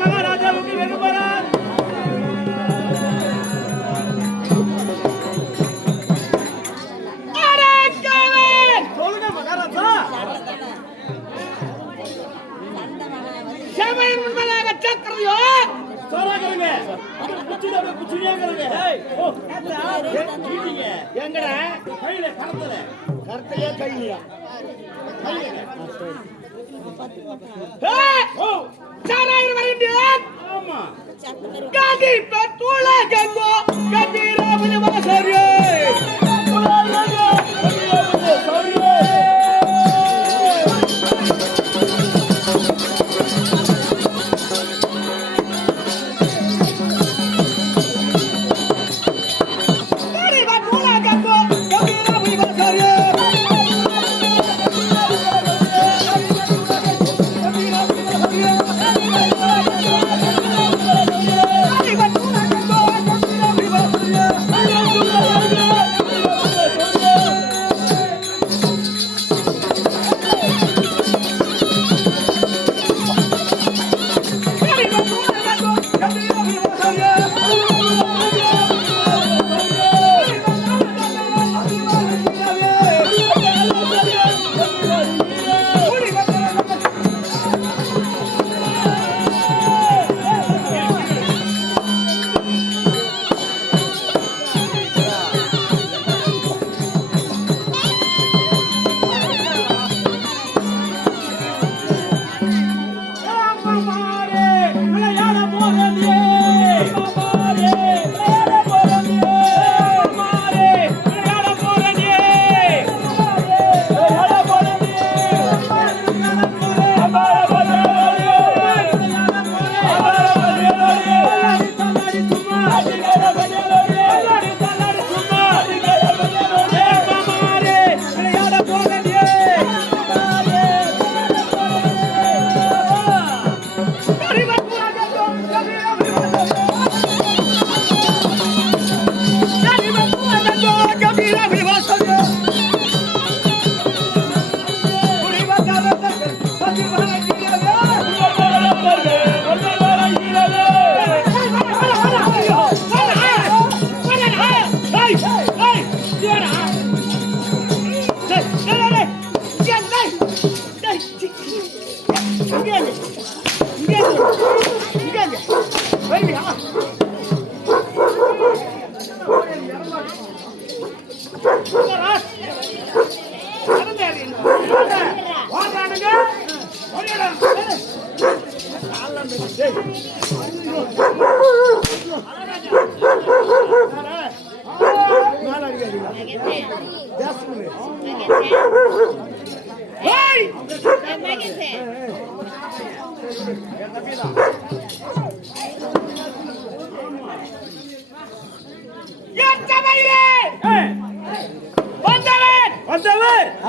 மகாராஜாவுக்கு வெகுமரான் சொல்லுங்க மகாராஜா. சபையின் முன்பதாக சக்கரையோ சோறாங்க எங்கடா கையில கரத்துல கரத்தையே கையிலையா சாராயிரம் வருகின்றேன். ஆமா காதி பெட்ரோல கங்கோ கதிராமணி வாசரியே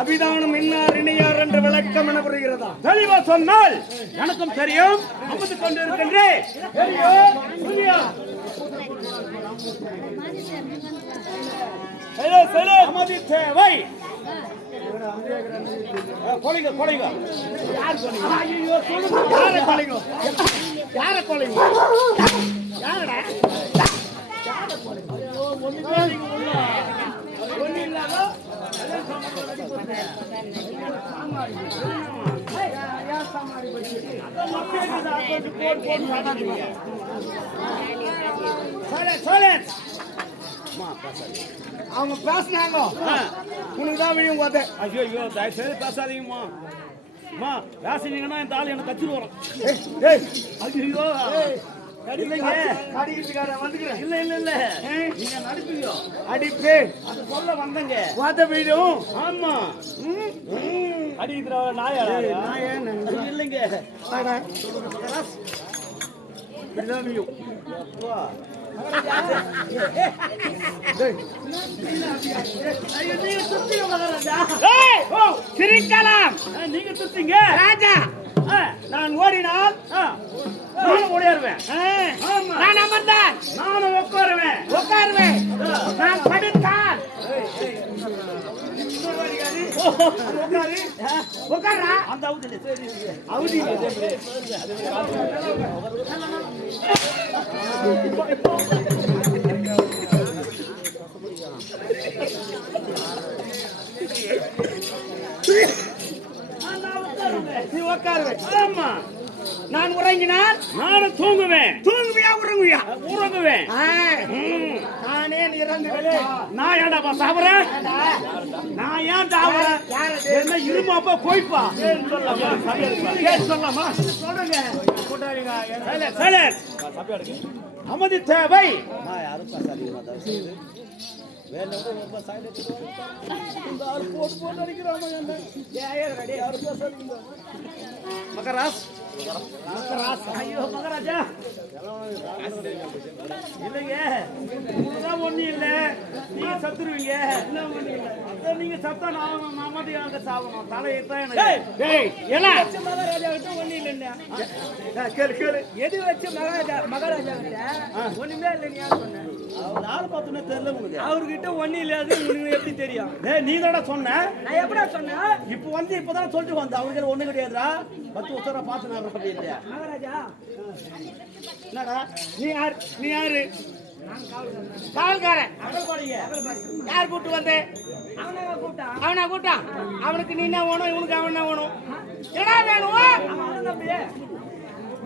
அபிதானம் இன்னார் இணையார் என்று விளக்கம் என புரிகிறதா? தெளிவா சொன்னால் எனக்கும் தெரியும். அமர்ந்து கொண்டிருக்கின்றேன். அமதி தேவை. கொலைங்க கொலைங்க. யார் கொலைங்க? ஐயோ சொல்லுங்க. யார கொலைங்க? யார கொலைங்க? யாரடா? யார கொலைங்க? ஒண்ணு இல்லாத அவங்க பேசினாங்க. உனக்குதான் விழும் போது. ஐயோ ஐயோ தயவுசெய்து பேசாதீங்கம்மா. அம்மா பேசுனீங்கன்னா இந்த ஆள் எனக்கு கத்திட்டு வரும். ஐயோ இல்லைங்க வந்துக்கிறேன். இல்ல இல்ல இல்ல நீங்க நடிப்பீங்க. அடிப்பே அது சொல்ல வந்தங்க. வாத வீடும். ஆமா அடிக்கிற நாயா நாயா இல்லைங்க. சிரிக்கலாம். நீங்க சுத்தீங்க ராஜா. நான் ஓடினால் ஓடிடுவேன். நான் அமர்ந்தான் நானும் உட்காருவேன். நான் படுத்தான் உட்காரு உட்காரா அந்த அவுதில்லை சரி அவதி நீ உட்காருவே ஆமா நான் உறங்கினால் நானும் தூங்குவேன் தூங்குவியா உறங்குவியா உறங்குவேன் நானே இறங்குவேன் நான் ஏன்டா சாப்பிடுறேன் நான் ஏன் சாப்பிடுறேன் என்ன இருமாப்பா போய்ப்பா சொல்லாமா சொல்லுங்க அமைதி தேவை மகராஜ் ஐயோ மகராஜா இல்லைங்க உங்களுதான் ஒண்ணு இல்ல நீங்க சத்துருவீங்க நீங்க சத்தா நான் மட்டும் அங்க சாப்பிடணும் தலையத்தான் எனக்கு மகாராஜா கிட்ட ஒண்ணு இல்லைன்னா கேளு கேளு எது வச்சு மகாராஜா கிட்ட ஒண்ணுமே இல்லைன்னு யார் சொன்ன அவர் ஆளு பார்த்தோன்னே தெரியல உங்களுக்கு அவர்கிட்ட ஒண்ணு இல்லாது உனக்கு எப்படி தெரியும் நீ தானே சொன்ன நான் எப்படா சொன்னேன் இப்பதான் சொல்லிட்டு வந்த அவருக்கு ஒண்ணு கிடையாதுடா 10 வருஷம் பார்த்து நான் பத்தி இல்லையா மகாராஜா என்னடா நீ யாரு காவல்காரன் யார் கூப்பிட்டு வந்தேன் அவனா கூப்பிட்டான் அவனுக்கு நீ என்ன வேணும் இவனுக்கு அவன் என்ன வேணும் என்ன வேணும்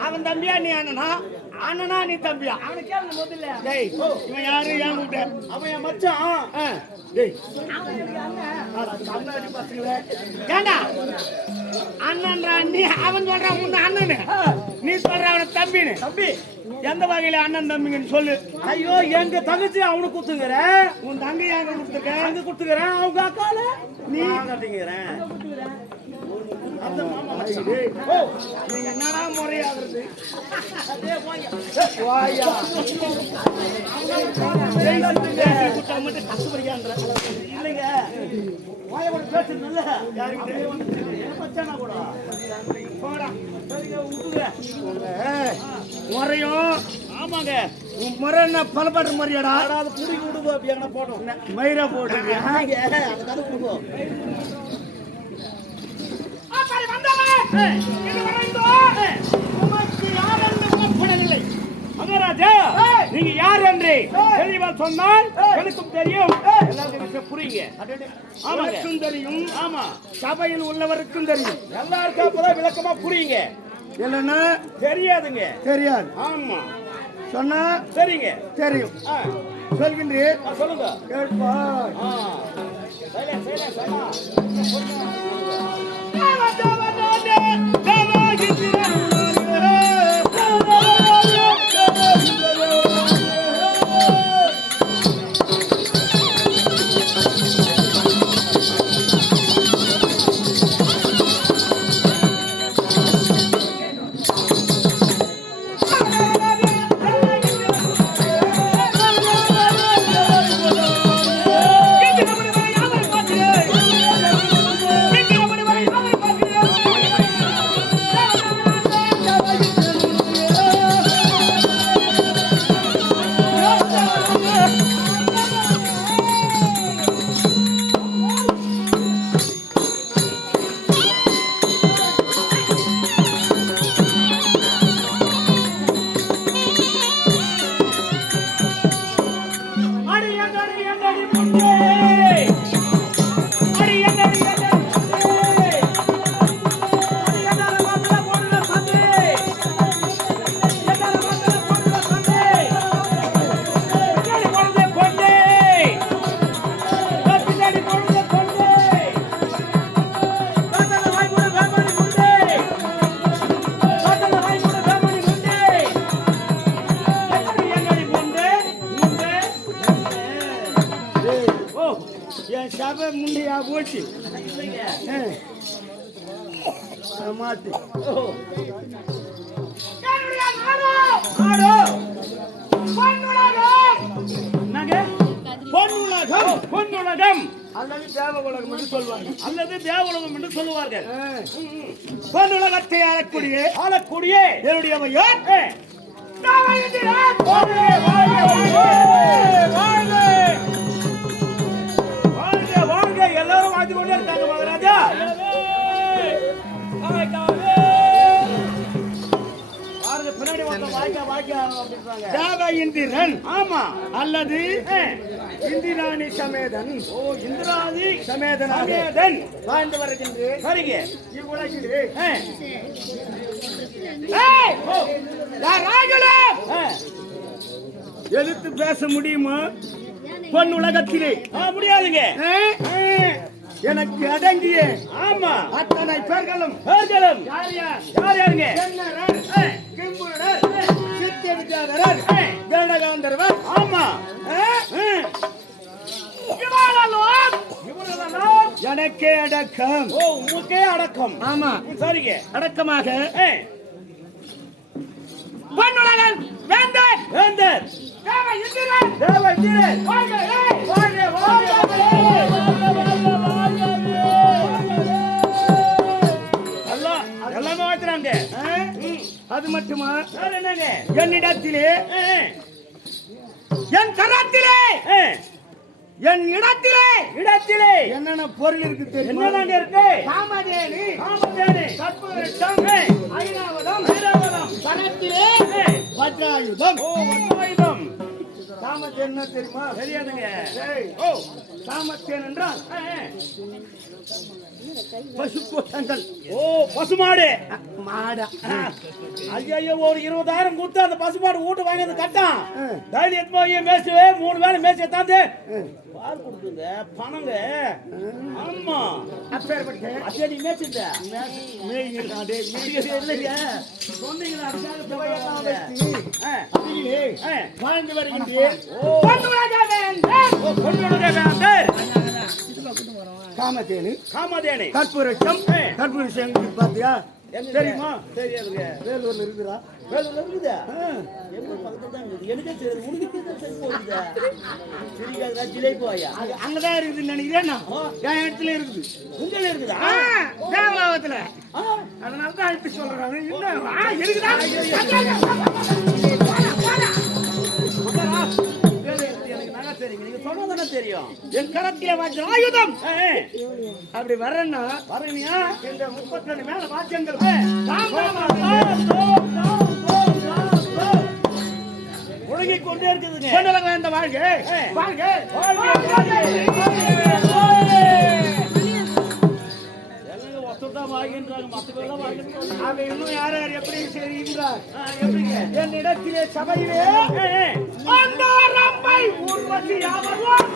அவன் தம்பியா நீ அண்ணனா அண்ணனா நீ தம்பியா அவனுக்கு கேளு முதல்ல டேய் இவன் யாரு ஏன் கூப்பிட்ட அவன் என் மச்சான் டேய் ஏண்டா அண்ணன்றா நீ அவன் சொல்றான் முன்ன அண்ணனு நீ சொல்ற அவன தம்பின்னு தம்பி எந்த வகையில அண்ணன் தம்பிங்கன்னு சொல்லு ஐயோ எங்க தங்கச்சி அவனுக்கு குத்துங்கிற உன் தங்கை யாங்க கொடுத்துருக்க அங்க குத்துக்கிறேன் அவங்க அக்கால நீ கட்டிக்கிறேன் அந்த மாமா நீ என்னடா முறையாகிறது இல்லைங்க வாய கூட பேசுறது இல்ல மச்சானா கூட போடா சரிங்க விட்டுங்க முறையும் ஆமாங்க உன் முறை என்ன பலப்பாட்டு முறையாடா அது புடி விடுவோம் அப்படி எங்கன்னா போட்டோம் மயிரா போட்டு அதுக்காக விடுவோம் மகாராஜா நீங்க யார் என்று தெளிவா சொன்னால் எனக்கும் தெரியும் எல்லாருக்கும் புரியுங்க அவனுக்கும் தெரியும் ஆமா சபையில் உள்ளவருக்கும் தெரியும் எல்லாருக்கும் அப்பதான் விளக்கமா புரியுங்க இல்லைன்னா தெரியாதுங்க தெரியாது ஆமா சொன்னா சரிங்க தெரியும் சொல்கின்றே சொல்லுங்க கேட்பா சபை முண்டையா போச்சு மாட்டு பொன்னுலகம் அல்லது தேவகுலகம் என்று சொல்வாங்க அல்லது தேவலோகம் என்று சொல்லுவார்கள் பொன்னுலகத்தை ஆளக்கூடிய என்னுடைய மையார் வாழ்க எல்லாரும் பார்த்து கொண்டே இருக்காங்க மகாராஜா. பாருங்க பின்னாடி வந்து வாய்க்கா அப்படின்றாங்க. தேவ இந்திரன் ஆமா அல்லது இந்திராணி சமேதன். ஓ இந்திராணி சமேதன் வாழ்ந்து வருகின்றேன். சரிங்க. இவ்வுலகிலே ஓ ராஜுலே எதிர்த்து பேச முடியுமா? பொன் உலகத்திலே முடியாதுங்க. எனக்கு அடங்கிய ஆமா அத்தனை பேர்களும் யார் யாருங்க? கிம்புரர், சித்தியவித்யாதரர், வேடகாந்தர்வர். ஆமா எனக்கே அடக்கம். ஓ உங்களுக்கே அடக்கம். ஆமா சரிங்க. அடக்கமாக பொன்னுலகன் வேந்தர் வேந்தர் தேவ இந்திரன் தேவ இந்திரன் வாழ்க வாழ்க வாழ்க எல்லாமே வாழ்த்துறாங்க. அது மட்டுமா? வேற என்னங்க? என்னிடத்திலே என் கரத்திலே என் இடத்திலே என்னென்ன பொருள் இருக்கு தெரியுமா? என்னங்க இருக்கு? காமதேனி, கற்பூரம், ஐராவதம், கரத்திலே வஜ்ராயுதம். ஓ வஜ்ராயுதம். காமதேன் என்ன தெரியுமா? தெரியாதுங்க. ஓ காமதேன் என்றால் பசு கூட்டங்கள். ஓ பசுமாடு. மாடா ஐயோ ஒரு 20,000 கொடுத்து அந்த பசுமாடு வீட்டு வாங்கி வந்து கட்டான். டைலி எத்தனை போய் மேய்ச்சுவே 3 வேளை மேய்ச்சி தாந்து பால் கொடுக்குங்க பணங்க. ஆமா அப்பேற்பட்ட அச்சடி மேய்ச்சிட்ட மேய்கிறாடே இல்லைங்க சொன்னீங்களா? வாழ்ந்து வருகின்றேன். காமதேனு காமதேனு கற்பூரம் கற்பூரம் பாத்தியா? தெரியுமா? தெரியாதுங்க. வேலூர்ல இருக்குதா? வேலூர்ல இருக்குதா? எங்க பக்கத்துல தான் இருக்குது. எனக்கே தெரியாது. உனக்கு தெரிஞ்சு போகுதா? சரிங்க ஜிலேபி வாயா. அங்கதான் இருக்குதுன்னு நினைக்கிறேன். என் இடத்துல இருக்குது. உங்கள இருக்குதா? தேவலாவத்துல. அதனால தான் அழைத்து சொல்றாங்க. இன்னும் இருக்குதா? நீங்க சொன்னதானே தெரியும். என் கரத்திலே வாங்கிய ஆயுதம் அப்படி வரேன்னா வரணியா இந்த 32 மேல வாக்கியங்கள் முழங்கிக் கொண்டே இருக்குதுங்க. இந்த வாழ்க வாழ்க ஒத்ததான் வாங்கின்றாங்க. மற்ற பேர்லாம் வாங்கின்றாங்க. அவன் இன்னும் யார் யார் எப்படி செய்கிறார்? எப்படிங்க? என்னிடத்திலே சபையிலே அந்த ரம்பை ஊர்வசி யாவரும்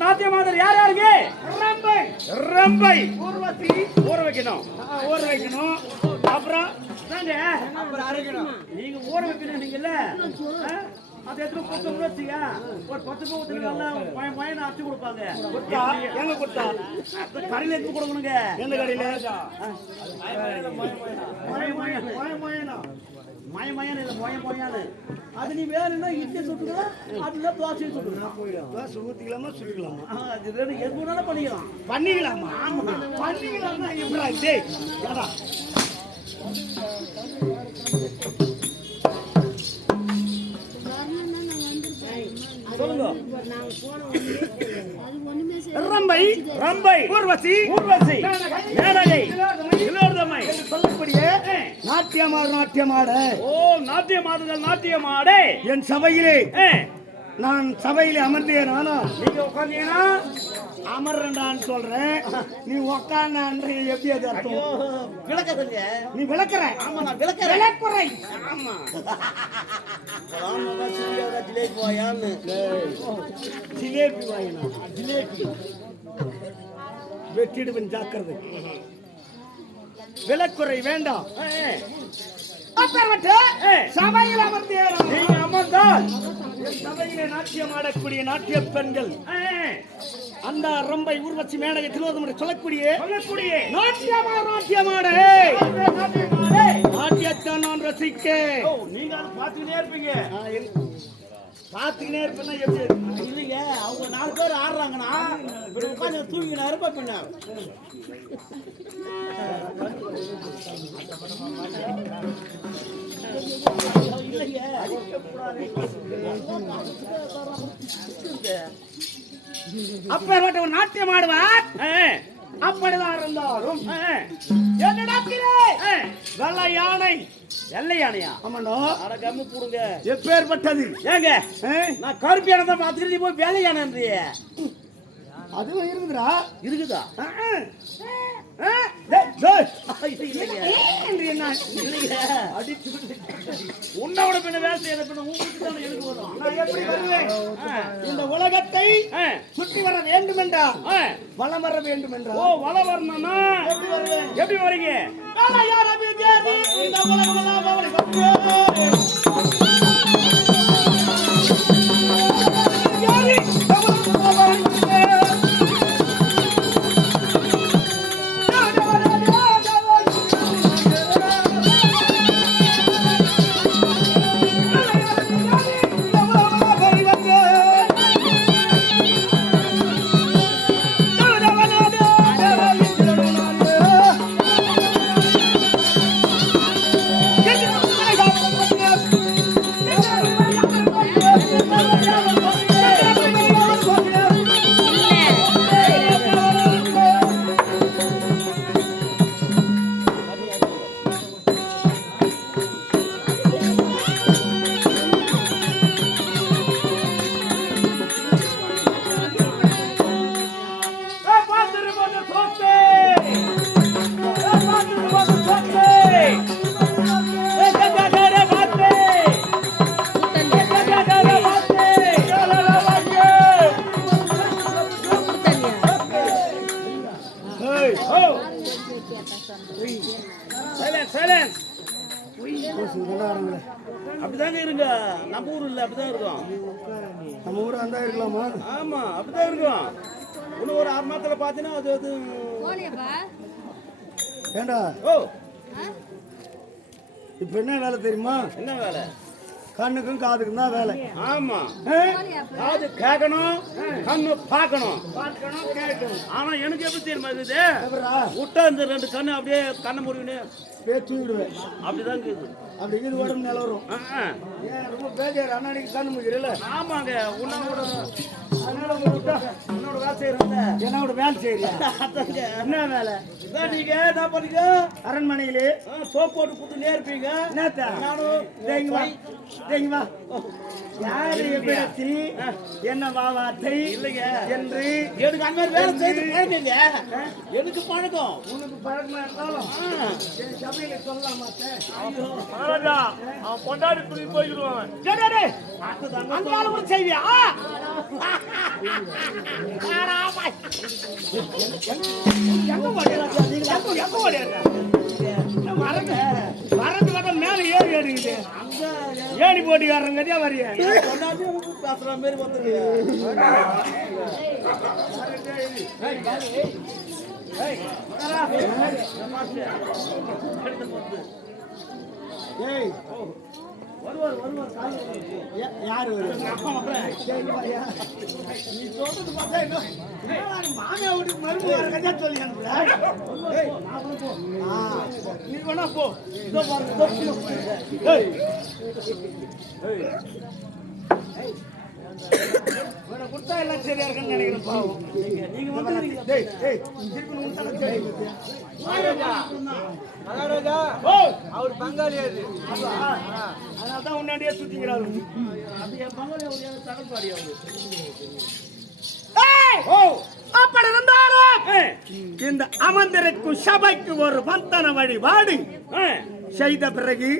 நாட்டிய மாதர் யார் யாருக்கு? ரம்பை ரம்பை ஊர்வசி ஊற வைக்கணும். ஊற வைக்கணும். அப்புறம் அப்புறம் அரைக்கணும். நீங்க ஊற வைக்கணும் நீங்கல்ல அது எத்தனை பத்து வச்சுங்க ஒரு 10 ரூபாய் நல்லா பையனை அரைச்சு கொடுப்பாங்க. எங்க கொடுத்தா? கடையில எடுத்து கொடுக்கணுங்க. எந்த கடையில? மயமயான இல்லை மொயான்னு அது நீ வேணும்னா இட்லி சுட்டுக்கலாம் அதுல தோசையும் சுட்டுக்கலாம் தோசை ஊற்றிக்கலாமா சுட்டுக்கலாமா அது ரெண்டு எது வேணாலும் பண்ணிக்கலாம் பண்ணிக்கலாமா ஆமா பண்ணிக்கலாமா எப்படா டேய் ஏடா சொல்லுங்க ரம்பை ரம்பை ஊர்வசி ஊர்வசி மேனகை இலோர்தமை சொல்லக்கூடிய நாட்டியமாட ஓ நாட்டியமாடுகள் நாட்டியமாடே என் சபையிலே நான் சபையிலே அமர்ந்தேன் ஆனா நீங்க உட்காந்தீங்கன்னா அமர்றேன்டான்னு சொல்றேன் நீ உக்காந்து எப்படி அது அர்த்தம் விளக்கதுங்க நீ விளக்குற ஆமா நான் விளக்குறேன் விளக்குறை ஆமா ஜிலேபி வாயான்னு ஜிலேபி வாயினா ஜிலேபி வெட்டிடுவன் ஜாக்கிரதை விளக்குறை வேண்டாம் சபையில் அமர்ந்தேன் நீங்க அமர்ந்தால் சபையிலே நாட்டியம் ஆடக்கூடிய நாட்டிய பெண்கள் அந்த ரம்பை ஊர்வசி மேனகை திலோதமரை சொல்லக்கூடிய நாட்டியமாட நாட்டியத்தான் நான் ரசிக்க நீங்க அதை பார்த்துக்கிட்டே இருப்பீங்க பார்த்துக்கிட்டே இருப்பேன்னா எப்படி இல்லைங்க அவங்க 4 பேர் ஆடுறாங்கன்னா இப்படி உட்காந்து தூங்கினா இருப்ப பின்ன இல்லைங்க அப்பேற்பட்ட ஒரு நாட்டியம் ஆடுவார் அப்படிதான் இருந்தாலும் என்னடா வெள்ளை யானை வெள்ளை யானையா ஆமாண்டா அட கம்மி போடுங்க எப்பேற்பட்டது ஏங்க நான் கருப்பு யானை தான் பார்த்துட்டு நீ போய் வெள்ளை யானைன்றியே அதுவும் இருக்குதுடா இருக்குதா உன்னோட பின்ன வேலை செய்யற பின்ன உங்களுக்கு தான் எனக்கு வரும் நான் எப்படி வருவேன் இந்த உலகத்தை சுற்றி வர வேண்டும் என்றால் வளம் வர வேண்டும் என்றால் ஓ வளம் வரணும்னா எப்படி வருவேன் எப்படி வரீங்க இந்த உலகம் அப்படிதாங்க இருங்க நம்ம ஊர் இல்ல அப்படிதான் இருக்கும் நம்ம ஊர் அந்த இருக்கலாமா ஆமா அப்படிதான் இருக்கும் இன்னும் ஒரு 6 மாதத்துல பாத்தீங்கன்னா அது ஏண்டா ஓ இப்ப என்ன வேலை தெரியுமா என்ன வேலை கண்ணுக்கும் காதுக்கும் தான் வேலை ஆமா காது கேட்கணும் கண்ணு பார்க்கணும் ஆனா எனக்கு எப்படி தெரியுமா இருக்குது விட்டா இந்த 2 கண்ணு அப்படியே கண்ணை முடிவுன்னு தூங்கிடுவேன் அப்படிதான் இருக்குது அப்படி இது உடம்பு நிலவரும் ஏன் ரொம்ப பேஜாரு அண்ணாடிக்கு கண்ணு முடிக்கிறல ஆமாங்க உன்னோட வேலை செய்யறோம்ல என்னோட வேலை செய்யறியா என்ன வேலை இதான் நீங்க என்ன பண்ணீங்க அரண்மனையிலே சோப் போட்டு குத்துனே இருப்பீங்க என்னத்த நானும் வா யாரு எப்படி என்ன வார்த்தை இல்லைங்க என்று எனக்கு அந்த மாதிரி வேலை செய்து பழக்கம் இல்லையா எனக்கு பழக்கம் உனக்கு பழக்கமா இருந்தாலும் என் சபையில சொல்லலாம் மாட்டேன் அவன் கொண்டாடி துணி போயிடுவான் அந்த ஆளு கூட செய்வியா வரது மேல ஏறி ஏறிக்குது ஏணி போட்டி வர்றங்கடியா வரைய பேசுற மாதிரி வந்துருக்கு ஏய் யாரு நீ சொல்றது பார்த்தா மாமியா வீட்டுக்கு மருந்து வர கஞ்சா சொல்லி நீ வேணா போ இதோ கொடுத்தா எல்லாம் சரியா இருக்குன்னு நினைக்கிறேன் பாவம் நீங்க மகாராஜா அவர் பங்காளி அது அதனால்தான் உன்னாடியே சுத்திக்கிறாரு அப்படி இருந்தாலும் இந்த அமர்ந்திருக்கும் சபைக்கு ஒரு வந்தன வழிபாடு செய்த பிறகு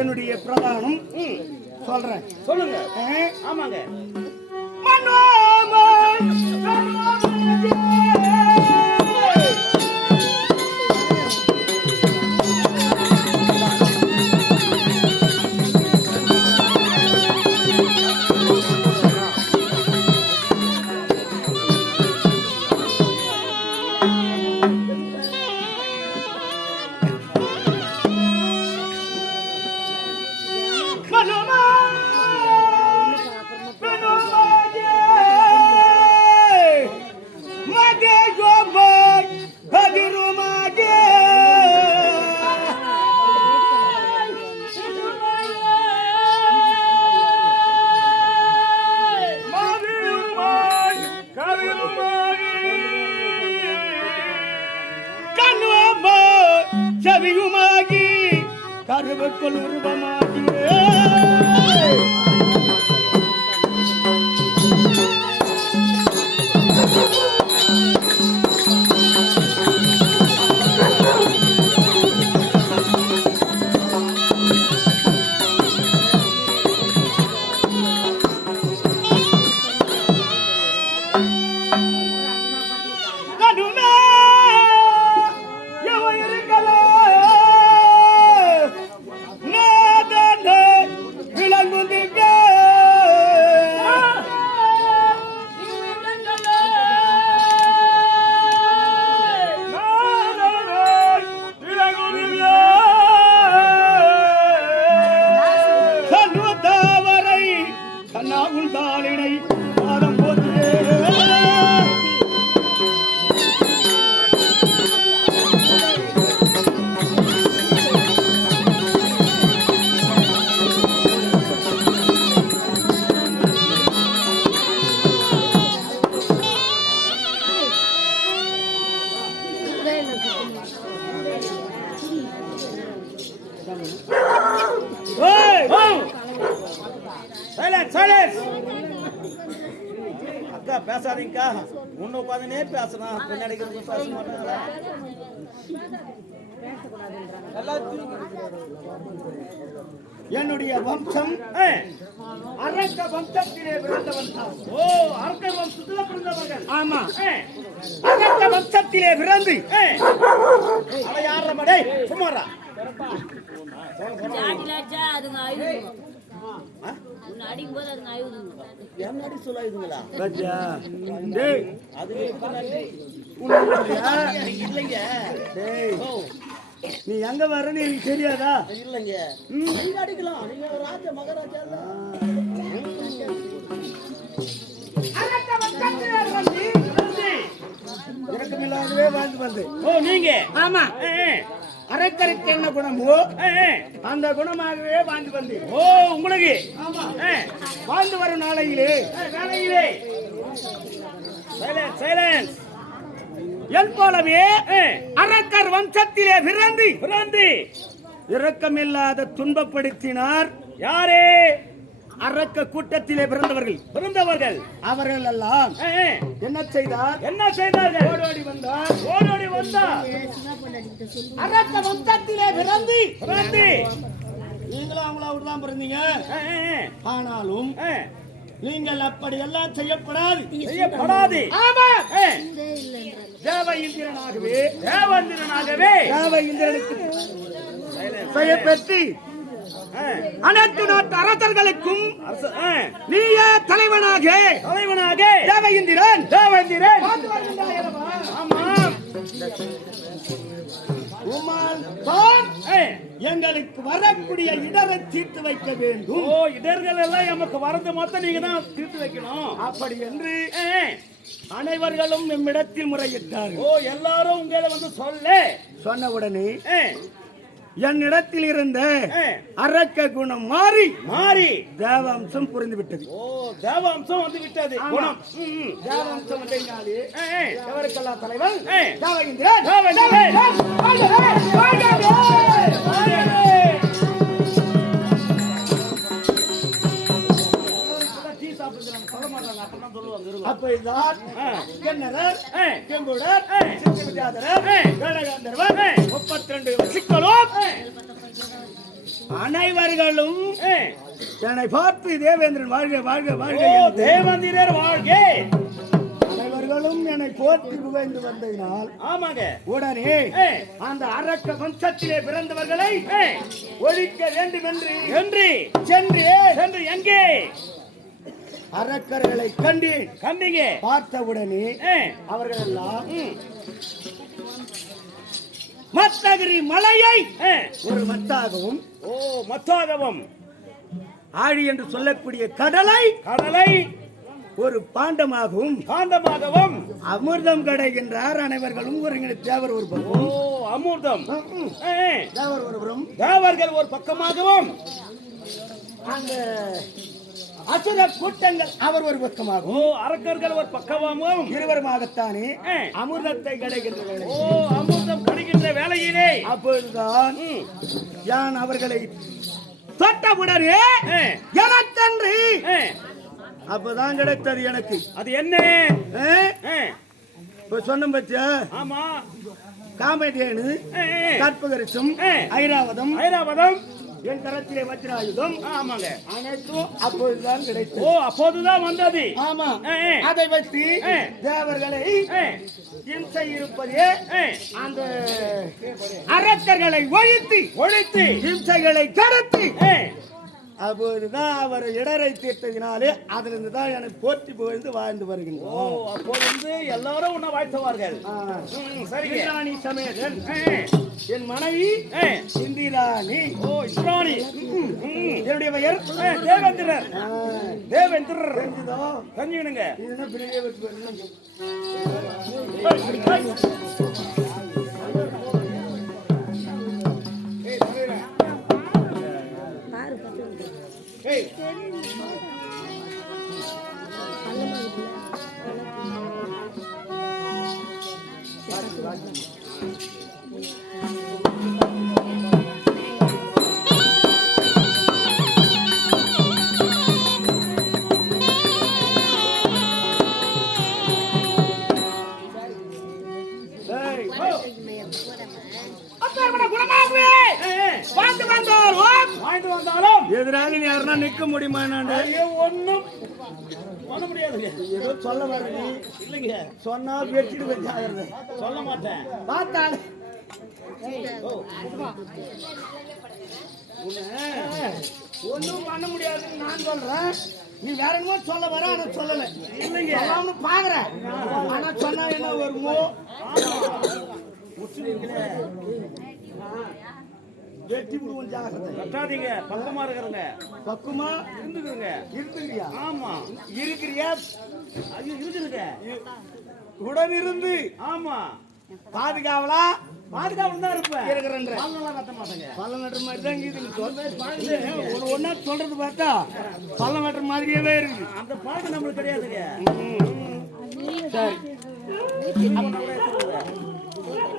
என்னுடைய பிரதானம் சொல்றேன். சொல்லுங்க. ஆமாங்க. கருவுக்குள் உருவமாகி அக்கா பேசாதீங்கக்கா. முன்ன உட்காந்துனே பேசணும், பின்னாடி பேச மாட்டாங்களா? என்னுடைய வம்சம் அரக்க வம்சத்திலே பிறந்தவன். ஓ, அரக்க வம்சத்திலே பிறந்தவர்கள். ஆமா, அரக்க வம்சத்திலே பிறந்து யாரமடே சுமாரா அடிக்கும்போது அதுங்க ஆயுதுங்க என்னடி சொல்லாதுங்களா? அது இல்லைங்க. நீ எங்க வரன்னு எனக்கு தெரியாதா? இல்லைங்க, நீங்க அடிக்கலாம். நீங்க ராஜா மகாராஜா இறக்கமில்லாதவே வாழ்ந்து வந்து. ஓ, நீங்க? ஆமா, அரக்கருக்கு என்ன குணமோ அந்த குணமாகவே வாழ்ந்து வந்து. ஓ, உங்களுக்கு? ஆமா, வாழ்ந்து வரும் நாளையிலே சைலன்ஸ் என் போலவே அரக்கர் வம்சத்திலே பிறந்து இரக்கமில்லாத துன்பப்படுத்தினார். யாரே? அரக்க கூட்டத்திலே பிறந்தவர்கள் அவர்கள் எல்லாம் என்ன செய்தார்கள்? ஓடோடி வந்தார். அரக்க வம்சத்திலே பிறந்து நீங்களும் அவங்கள அப்படிதான் பிறந்தீங்க. ஆனாலும் நீங்கள் அப்படி எல்லாம் செய்யப்படாது. ஆமா, தேவ இந்திரனாகவே தேவ இந்திரனுக்கு பெயர் அனைத்து நாட்டு அரசர்களுக்கும் நீயே தலைவனாக தேவ இந்திரன். ஆமா, உம்மால் தான் ஏய், எங்களுக்கு வரக்கூடிய இடரை தீர்த்து வைக்க வேண்டும். ஓ இடர்கள் எல்லாம் நமக்கு வரது மொத்தம் நீங்க தான் தீர்த்து வைக்கணும். அப்படி என்று ஏய், அனைவர்களும் நம்மிடத்தில் முறையிட்டார்கள். ஓ எல்லாரும் உங்களை வந்து சொல்லு. சொன்ன உடனே ஏய், என்னிடத்தில் இருந்த ஏய், அரக்க குணம் மாறி மாறி தேவாம்சம் புரிந்து விட்டது. ஓ தேவாம்சம் வந்து விட்டது. ஆமா. குணம். ம். தேவாம்சம் வந்ததினாலே ஏய், ஏய், எவருக்கெல்லாம் தலைவன் ஏய். தேவகிந்திரன். தேவகிந்திரன். டீ சாப்பிடுறாங்க சொல்ல மாட்டாங்க அப்பதான் சொல்லுவாங்க இருங்க. அப்பதான் ஆ. கிண்ணறர், ஏய், செம்புடர், ஏய். சித்திவித்யாதரர், ஏய். கனகாந்தர்வர், ஏய். 32 வசிக்களும் ஏய், அனைவர்களும் ஏய். என்னை பார்த்து தேவேந்திரன் வாழ்க வாழ்க வாழ்க ஓ என்று தேவந்திரர் வாழ்க. அனைவர்களும் என்னை போற்றி புகழ்ந்து வந்ததினால் ஆமாங்க. உடனே ஏய், அந்த அரக்க வம்சத்திலே பிறந்தவர்களை ஏய், ஒழிக்க வேண்டும் என்று என்று சென்று சென்று எங்கே அரக்கர்களை கண்டேன். கண்டீங்க? பார்த்தவுடனே ஏய், அவர்கள் எல்லாம் ம், மத்தகிரி மலையை ஏய். ஒரு மத்தாகவும் ஓ மத்தாகவும் ஆழி என்று சொல்லக்கூடிய கடலை கடலை ஒரு பாண்டமாகவும் காந்தமாகவும் அமிர்தம் கிடைக்கின்றார். அனைவர்களும் ஒரு தேவர் ஒரு ஓ பக்கம், அமிர்தம் ஏய், தேவர் ஒருவரும், தேவர்கள் ஒரு பக்கமாகவும் அந்த அசுர கூட்டங்கள் அவர் ஒரு ஓ பக்கமாகவும் அரக்கர்கள் ஒரு பக்கமாகவும் இருவருமாகத்தானே ஏய். அமிர்தத்தை கிடைக்கின்றனர். ஓ அமிர்தம் கிடைக்கின்ற வேலையிலே அப்பொழுதுதான் ம், யான் அவர்களை தொட்டவுடனே ஏய், எனக்கென்று ஏய். அப்பதான் கிடைத்தது எனக்கு. அது என்ன? ஏய், ஏய், இப்ப சொன்ன பத்தியா ஆமா. காமதேனு, ஏய், ஏய். கற்பகரிசம், ஏய். ஐராவதம், ஐராவதம் என் கரத்திலே வஜ்ராயுதம் ஆமாங்க. அனைத்தும் அப்பொழுதுதான் ஓ கிடைத்தது. அப்போதுதான் வந்தது. ஆமா, ஏய், ஏய். அதை வச்சு ஏய். தேவர்களை ஏய், இம்சை இருப்பதே ஏய். அந்த அரக்கர்களை ஒழித்து ஒழித்து இம்சைகளை கடத்தி ஏய், அப்போதுதான் அவர் இடரை தீர்த்ததினாலே அதிலிருந்து தான் எனக்கு போற்றி புகழ்ந்து வாழ்ந்து ஓ வருகின்றோம். அப்போது எல்லாரும் உன்னை வாழ்த்துவார்கள். ம், சரிங்க. இந்திராணி சமேதன் ஏய், என் மனைவி ஏய். இந்திராணி. ஓ இஸ்ராணி. ம், என்னுடைய பெயர் ஏய், தேவேந்திரர். தேவேந்திரர் தெரிஞ்சுதோ? தெரிஞ்சுக்கணுங்க. இது என்ன பெரிய வெற்றி பெறணும்? ஏய், ஏய், அப்பேற்பட்ட குணமாகவே வாழ்ந்து வந்தோம். வாங்கிட்டு வந்தாலும் எதிராக நீ யாருன்னா நிக்க முடியுமா? நான் ஐயோ, ஒண்ணும் பண்ண முடியாதுங்க. ஏதோ சொல்ல வர நீ இல்லைங்க, சொன்னா வெட்டிட்டு வச்சாகிறது. சொல்ல மாட்டேன். பார்த்தாலே ஒன்னும் பண்ண முடியாதுன்னு நான் சொல்றேன். நீ வேற என்னமோ சொல்ல வர, ஆனா சொல்லல. இல்லைங்க. சொல்லாம பாக்குறேன், ஆனா சொன்னா என்ன வருமோ? வெட்டி விடுவோம், ஜாகிரதை. கட்டாதீங்க, பக்கமா இருக்கிறங்க. பக்குமா இருந்துக்கிறங்க. இருக்குறியா? ஆமா, இருக்கிறியா? அது இருக்குதுங்க. உடன் இருந்து ஆமா, பாதுகாவலா பாதுகாப்பு தான் இருப்பேன். இருக்கிறன்ற பல்லெல்லாம் கட்ட மாட்டேங்க. பள்ளம் நட்டுற மாதிரி தான் இருக்குது. ஒரு ஒன்னா சொல்றது பார்த்தா பள்ளம் நட்டுற மாதிரியே இருக்குது. அந்த பழக்கம் நம்மளுக்கு கிடையாதுங்க. சரி, அப்ப நம்ம எடுத்துக்கிறோங்க.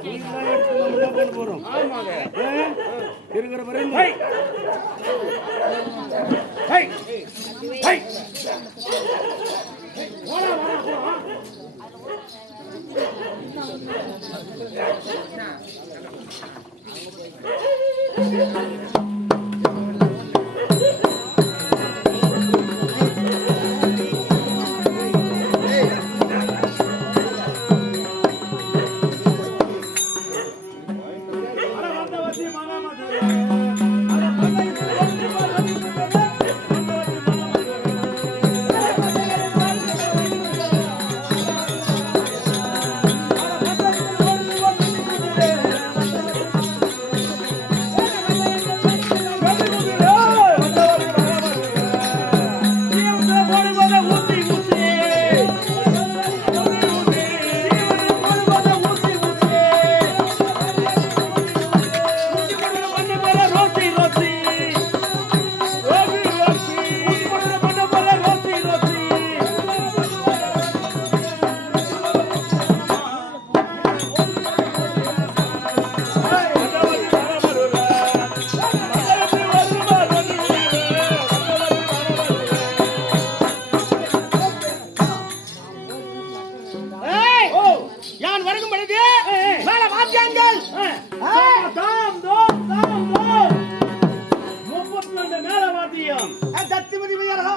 நீங்களாம் எடுத்து நம்ம தான் கொண்டு போறோம். ஆமாங்க. இருக்கிற மாதிரி ஹை. ஹை. ஹை. வாடா, வாடா, போடா. அட வந்த வசி மாமா தேவரே. அட வந்த வசி மாமா தேவரே. வந்த வசி மாமா தேவரே. அட வந்த வசி யான் வருகும் பொழுது மேல வாத்தியாங்கள் தாம் தோம் தாம் தோம் 32 மேல வாத்தியம் தத்திமதி உயரா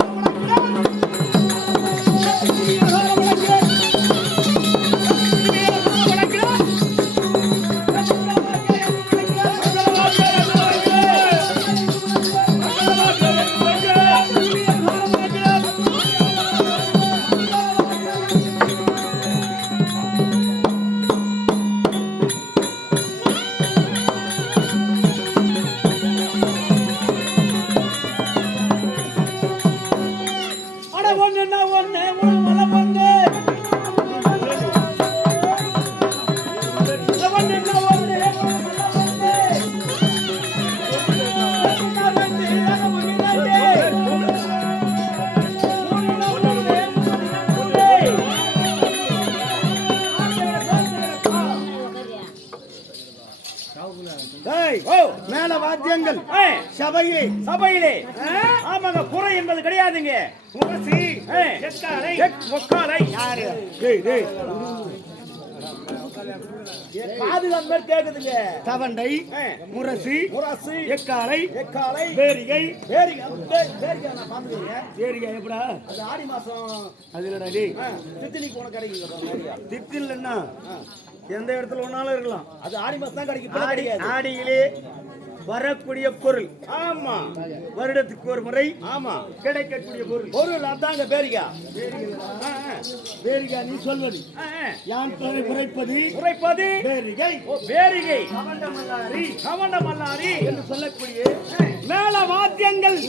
மேல வாத்தியங்கள் சபையிலே சபையிலே ஆமாங்க குறை என்பது கிடையாதுங்க முரசி எக்காலை ஒக்காலை யாரு பாதுகாப்பு மாதிரி கேக்குதுங்க தவண்டை முரசி முரசு எக்காலை எக்காலை பேரிகை பேரிகை நான் பாத்துக்கிறேன் பேரிகை எப்படா அது ஆடி மாசம் அது இல்லடா டேய் சித்தினிக்கு உனக்கு கிடைக்குங்க தித்தில்லைன்னா எந்த இடத்துல ஒன்னாலும் இருக்கலாம் அது ஆடி மாசம் தான் கிடைக்கும் இப்ப கிடைக்காது ஆடியிலே வரக்கூடிய பொருள் ஆமா வருடத்துக்கு ஒரு முறை ஆமா கிடைக்கக்கூடிய பொருள் பொருள் அதாங்க பேரிகா பேரிகை நீ சொல்வது யான் தொகை குறைப்பது குறைப்பது பேரிகை ஓ பேரிகை கவண்டமல்லாரி கவண்டமல்லாரி என்று சொல்லக்கூடிய மேல வாத்தியங்கள்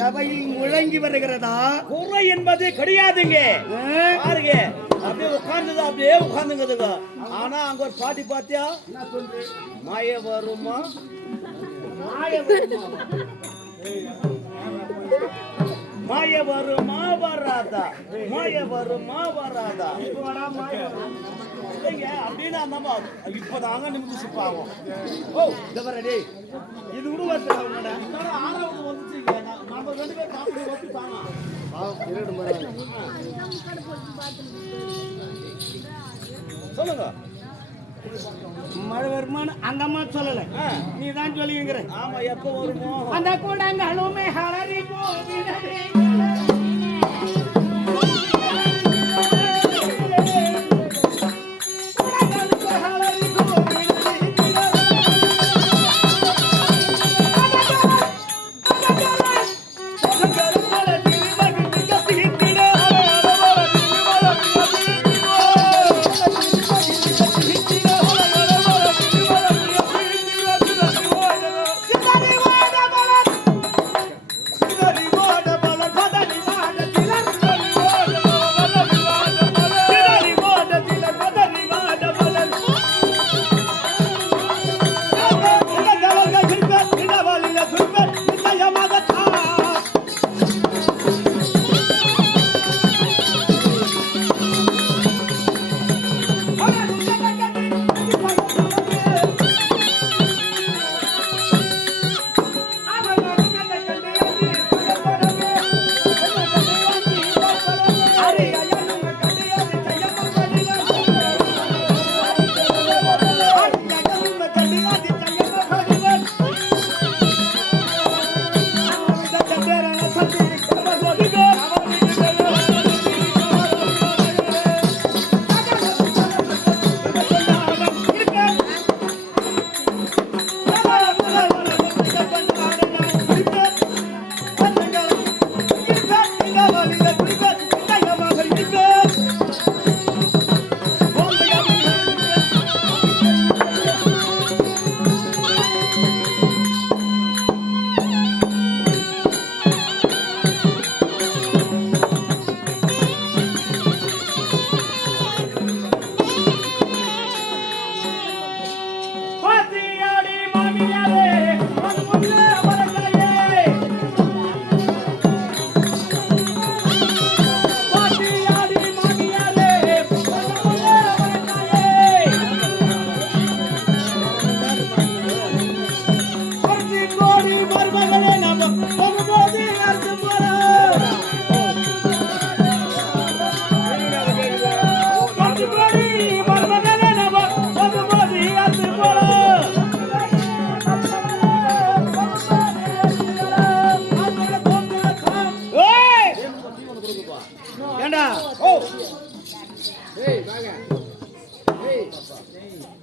சபையில் முழங்கி வருகிறதா குறை என்பது கிடையாதுங்க பாருங்க அப்படியே உட்கார்ந்துங்க ஆனா அங்க ஒரு பாட்டி பாத்தியா மாய வருமா மாய வருமா வராதா மாய வருமா வராதா இல்லைங்க அப்படின்னு அந்த இப்பதாங்க நிமிஷம் பாவம் ஓ இந்த பாரு இது கூட வருது ஆறாவது வந்துச்சுங்க நம்ம 2 பேரும் காப்பி ஓட்டி தாங்க சொல்லுங்க மழை வருமானு அந்த அம்மா சொல்லல நீ தான் சொல்லிங்கிற ஆமா எப்ப வருமோ அந்த கூடங்களுமே ஹலரி போகிறதே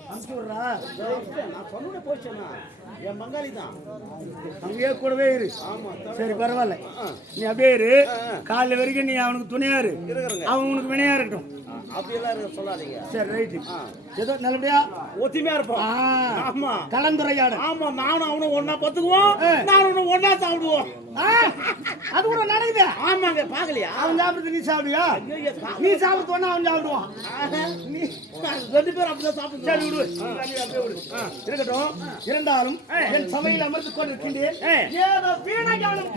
அனுப்பிச்சு விடுறா. நான் சொன்ன போச்சேன்னா என் பங்காளி தான். அங்கேயே கூடவே இரு. ஆமா சரி பரவாயில்ல, நீ அப்படியே இரு. காலைல வரைக்கும் நீ அவனுக்கு துணையா இரு, இருக்கிறேங்க. அவன் உனக்கு வினையா இருக்கட்டும். அப்படியெல்லாம் இருக்க சொல்லாதீங்க. சரி ரைட்டு. ஏதோ நல்லபடியா ஒத்துமையா இருப்போம். ஆமா கலந்துரையாடு. ஆமா, நானும் அவனும் ஒன்னா பத்துக்குவோம், நானும் ஒன்னா சாப்பிடுவோம். அது கூட நடக்குது. ஆமாங்க, பாக்கலையா? அவன் சாப்பிடுறது நீ சாப்பிடுவியா? நீ சாப்பிடுறது ஒண்ணா அவன் சாப்பிடுவான். நீ 2 பேரும் அப்படிதான் சாப்பிடுங்க. சரி விடு, நீ அப்படியே விடு. இருக்கட்டும். இருந்தாலும் என் சமையல் அமர்ந்து கொண்டிருக்கின்றேன். ஏதோ வீண கவனம்